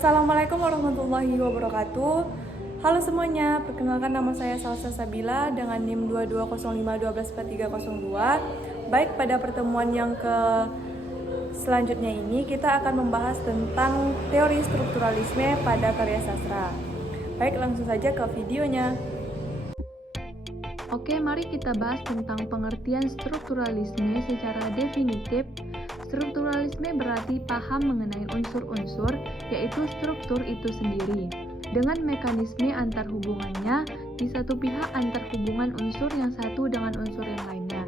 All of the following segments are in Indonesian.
Assalamualaikum warahmatullahi wabarakatuh. Halo semuanya, perkenalkan nama saya Salsa Sabila dengan NIM 2205124302. Baik, pada pertemuan yang selanjutnya ini kita akan membahas tentang teori strukturalisme pada karya sastra. Baik, langsung saja ke videonya. Oke, mari kita bahas tentang pengertian strukturalisme secara definitif. Strukturalisme berarti paham mengenai unsur-unsur, yaitu struktur itu sendiri, dengan mekanisme antar hubungannya, di satu pihak antar hubungan unsur yang satu dengan unsur yang lainnya.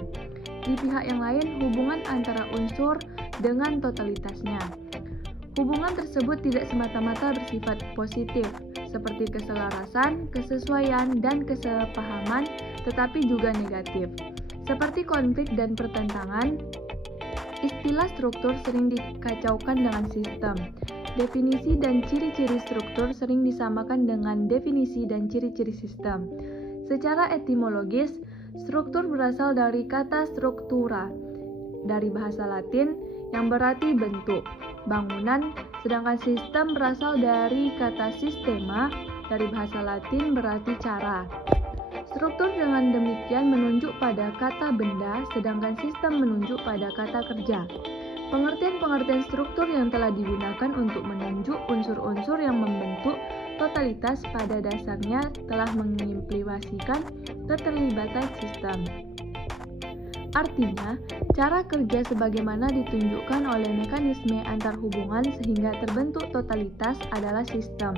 Di pihak yang lain, hubungan antara unsur dengan totalitasnya. Hubungan tersebut tidak semata-mata bersifat positif, seperti keselarasan, kesesuaian, dan kesepahaman, tetapi juga negatif. Seperti konflik dan pertentangan, istilah struktur sering dikacaukan dengan sistem. Definisi dan ciri-ciri struktur sering disamakan dengan definisi dan ciri-ciri sistem. Secara etimologis, struktur berasal dari kata struktura, dari bahasa Latin yang berarti bentuk, bangunan, sedangkan sistem berasal dari kata sistema, dari bahasa Latin berarti cara. Struktur dengan demikian menunjuk pada kata benda, sedangkan sistem menunjuk pada kata kerja. Pengertian-pengertian struktur yang telah digunakan untuk menunjuk unsur-unsur yang membentuk totalitas pada dasarnya telah mengimplikasikan keterlibatan sistem. Artinya, cara kerja sebagaimana ditunjukkan oleh mekanisme antar hubungan sehingga terbentuk totalitas adalah sistem.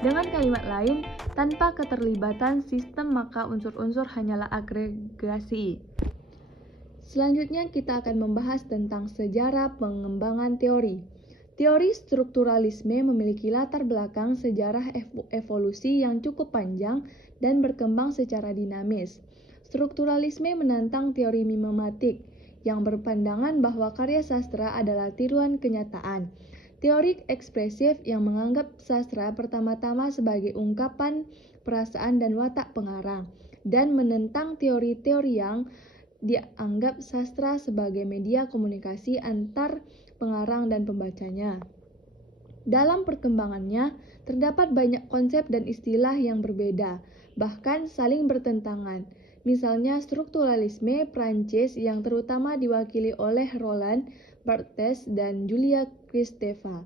Dengan kalimat lain, tanpa keterlibatan sistem maka unsur-unsur hanyalah agregasi. Selanjutnya kita akan membahas tentang sejarah pengembangan teori. Teori strukturalisme memiliki latar belakang sejarah evolusi yang cukup panjang dan berkembang secara dinamis. Strukturalisme menantang teori mimematik yang berpandangan bahwa karya sastra adalah tiruan kenyataan. Teori ekspresif yang menganggap sastra pertama-tama sebagai ungkapan perasaan dan watak pengarang, dan menentang teori-teori yang dianggap sastra sebagai media komunikasi antar pengarang dan pembacanya. Dalam perkembangannya, terdapat banyak konsep dan istilah yang berbeda, bahkan saling bertentangan. Misalnya strukturalisme Prancis yang terutama diwakili oleh Roland Barthes dan Julia Kristeva.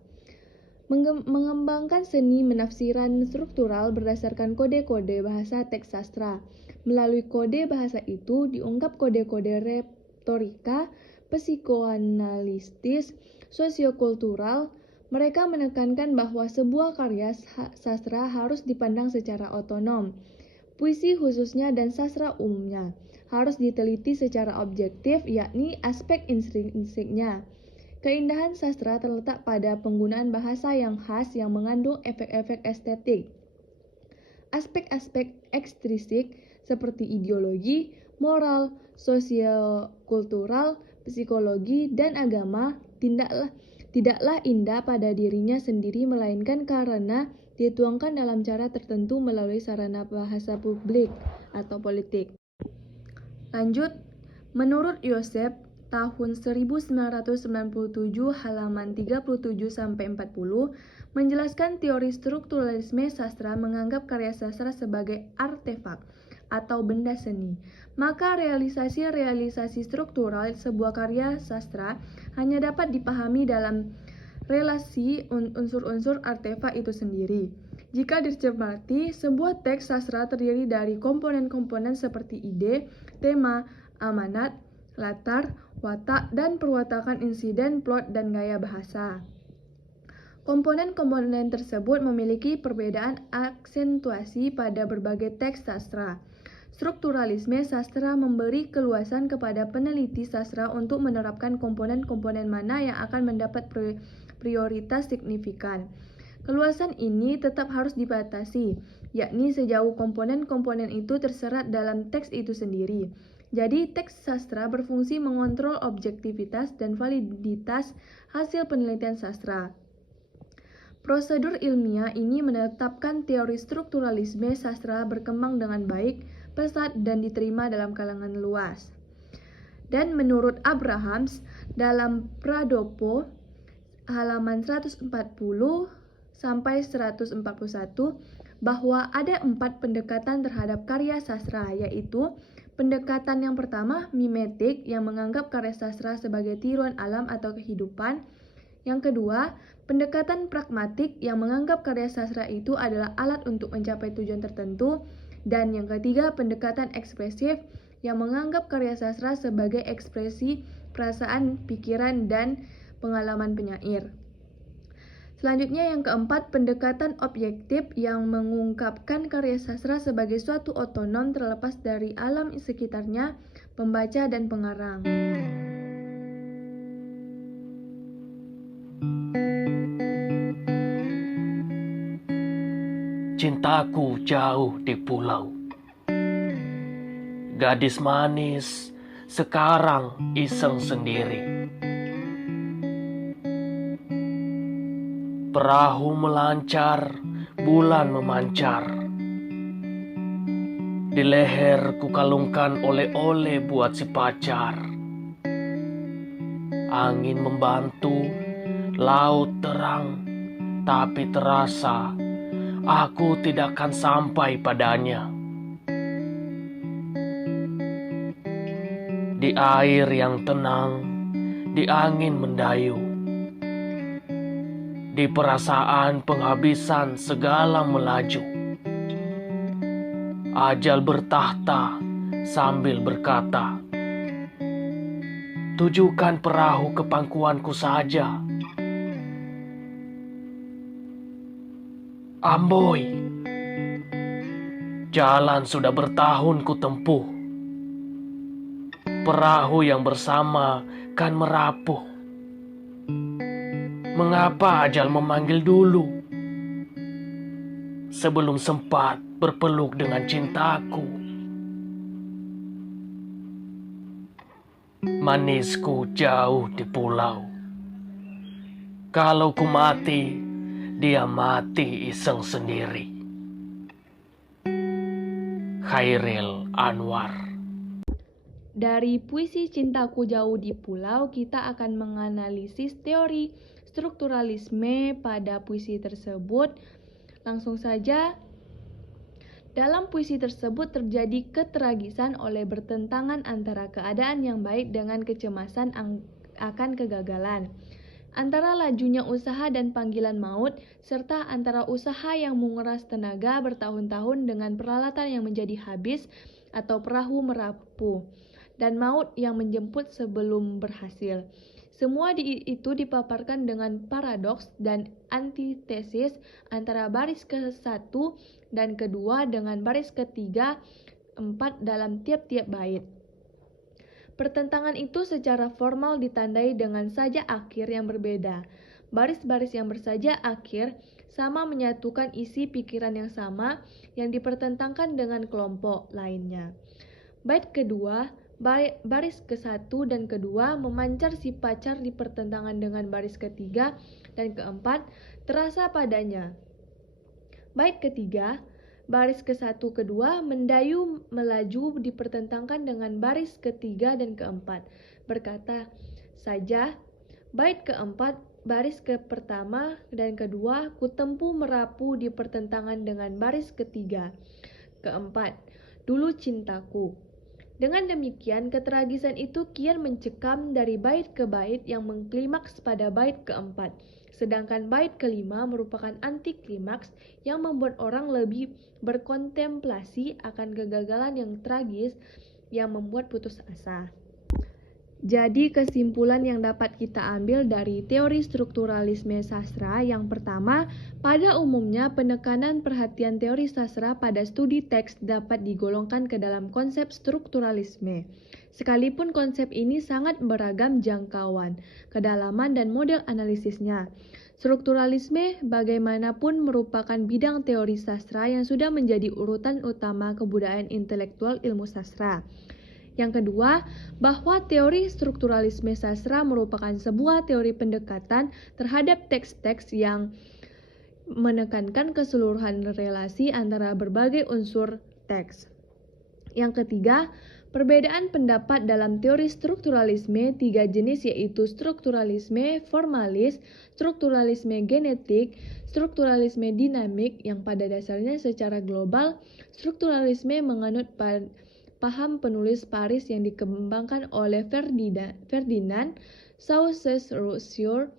Mengembangkan seni menafsiran struktural berdasarkan kode-kode bahasa teks sastra. Melalui kode bahasa itu diungkap kode-kode retorika, psikoanalitis, sosiokultural. Mereka menekankan bahwa sebuah karya sastra harus dipandang secara otonom. Puisi khususnya dan sastra umumnya harus diteliti secara objektif, yakni aspek intrinsiknya. Keindahan sastra terletak pada penggunaan bahasa yang khas yang mengandung efek-efek estetik. Aspek-aspek ekstrinsik seperti ideologi, moral, sosiokultural, psikologi, dan agama tidaklah indah pada dirinya sendiri melainkan karena dituangkan dalam cara tertentu melalui sarana bahasa publik atau politik. Lanjut, menurut Yosef, tahun 1997 halaman 37-40 menjelaskan teori strukturalisme sastra menganggap karya sastra sebagai artefak atau benda seni. Maka realisasi-realisasi struktural sebuah karya sastra hanya dapat dipahami dalam relasi unsur-unsur artefak itu sendiri. Jika dicermati, sebuah teks sastra terdiri dari komponen-komponen seperti ide, tema, amanat, latar, watak, dan perwatakan insiden, plot, dan gaya bahasa. Komponen-komponen tersebut memiliki perbedaan aksentuasi pada berbagai teks sastra. Strukturalisme sastra memberi keluasan kepada peneliti sastra untuk menerapkan komponen-komponen mana yang akan mendapat prioritas signifikan. Keluasan ini tetap harus dibatasi, yakni sejauh komponen-komponen itu terserat dalam teks itu sendiri. Jadi, teks sastra berfungsi mengontrol objektivitas dan validitas hasil penelitian sastra. Prosedur ilmiah ini menetapkan teori strukturalisme sastra berkembang dengan baik, pesat, dan diterima dalam kalangan luas. Dan menurut Abrahams, dalam Pradopo, halaman 140, sampai 141 bahwa ada 4 pendekatan terhadap karya sastra, yaitu pendekatan yang pertama, mimetik, yang menganggap karya sastra sebagai tiruan alam atau kehidupan. Yang kedua, pendekatan pragmatik, yang menganggap karya sastra itu adalah alat untuk mencapai tujuan tertentu. Dan yang ketiga, pendekatan ekspresif, yang menganggap karya sastra sebagai ekspresi perasaan, pikiran, dan pengalaman penyair. Selanjutnya yang keempat, pendekatan objektif yang mengungkapkan karya sastra sebagai suatu otonom terlepas dari alam sekitarnya, pembaca dan pengarang. Cintaku jauh di pulau. Gadis manis sekarang iseng sendiri. Perahu melancar, bulan memancar. Di leher ku kalungkan oleh-oleh buat si pacar. Angin membantu, laut terang, tapi terasa aku tidak akan sampai padanya. Di air yang tenang, di angin mendayu. Di perasaan penghabisan segala melaju. Ajal bertahta sambil berkata, tujukan perahu ke pangkuanku saja. Amboi, jalan sudah bertahun ku tempuh. Perahu yang bersama kan merapuh. Mengapa ajal memanggil dulu? Sebelum sempat berpeluk dengan cintaku. Manisku jauh di pulau. Kalau ku mati, dia mati iseng sendiri. Khairil Anwar. Dari puisi Cintaku Jauh di Pulau, kita akan menganalisis teori strukturalisme pada puisi tersebut. Langsung saja, dalam puisi tersebut terjadi ketragisan oleh bertentangan antara keadaan yang baik dengan kecemasan akan kegagalan, antara lajunya usaha dan panggilan maut, serta antara usaha yang menguras tenaga bertahun-tahun dengan peralatan yang menjadi habis atau perahu merapuh, dan maut yang menjemput sebelum berhasil. Semua itu dipaparkan dengan paradoks dan antitesis antara baris ke-1 dan kedua dengan baris ketiga, 4 dalam tiap-tiap bait. Pertentangan itu secara formal ditandai dengan sajak akhir yang berbeda. Baris-baris yang bersajak akhir sama menyatukan isi pikiran yang sama yang dipertentangkan dengan kelompok lainnya. Bait kedua, baris ke-1 dan kedua memancar si pacar di pertentangan dengan baris ketiga dan keempat terasa padanya. Bait ketiga, baris ke-1 kedua mendayu melaju dipertentangkan dengan baris ketiga dan keempat. Berkata saja, bait keempat, baris ke pertama dan kedua kutempu merapu di pertentangan dengan baris ketiga, keempat, dulu cintaku. Dengan demikian, ketragisan itu kian mencekam dari bait ke bait yang mengklimaks pada bait keempat. Sedangkan bait kelima merupakan anti klimaks yang membuat orang lebih berkontemplasi akan kegagalan yang tragis yang membuat putus asa. Jadi kesimpulan yang dapat kita ambil dari teori strukturalisme sastra yang pertama, pada umumnya penekanan perhatian teori sastra pada studi teks dapat digolongkan ke dalam konsep strukturalisme. Sekalipun konsep ini sangat beragam jangkauan, kedalaman dan model analisisnya. Strukturalisme bagaimanapun merupakan bidang teori sastra yang sudah menjadi urutan utama kebudayaan intelektual ilmu sastra. Yang kedua, bahwa teori strukturalisme sastra merupakan sebuah teori pendekatan terhadap teks-teks yang menekankan keseluruhan relasi antara berbagai unsur teks. Yang ketiga, Perbedaan pendapat dalam teori strukturalisme tiga jenis yaitu strukturalisme formalis, strukturalisme genetik, strukturalisme dinamik yang pada dasarnya secara global strukturalisme menganut paham penulis Paris yang dikembangkan oleh Ferdinand Saussure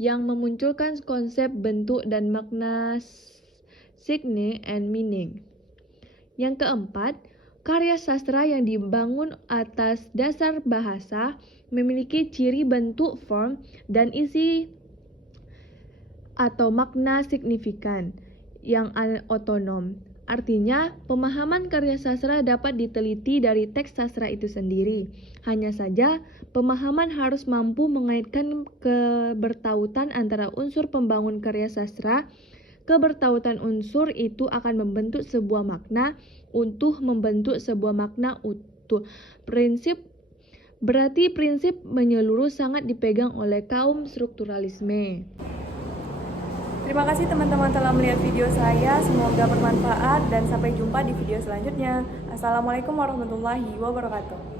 yang memunculkan konsep bentuk dan makna sign and meaning. Yang keempat, karya sastra yang dibangun atas dasar bahasa memiliki ciri bentuk form dan isi atau makna signifikan yang otonom. Artinya, pemahaman karya sastra dapat diteliti dari teks sastra itu sendiri. Hanya saja, pemahaman harus mampu mengaitkan kebertautan antara unsur pembangun karya sastra. Kebertautan unsur itu akan membentuk sebuah makna untuk membentuk sebuah makna utuh. Prinsip menyeluruh sangat dipegang oleh kaum strukturalisme. Terima kasih teman-teman telah melihat video saya, semoga bermanfaat dan sampai jumpa di video selanjutnya. Assalamualaikum warahmatullahi wabarakatuh.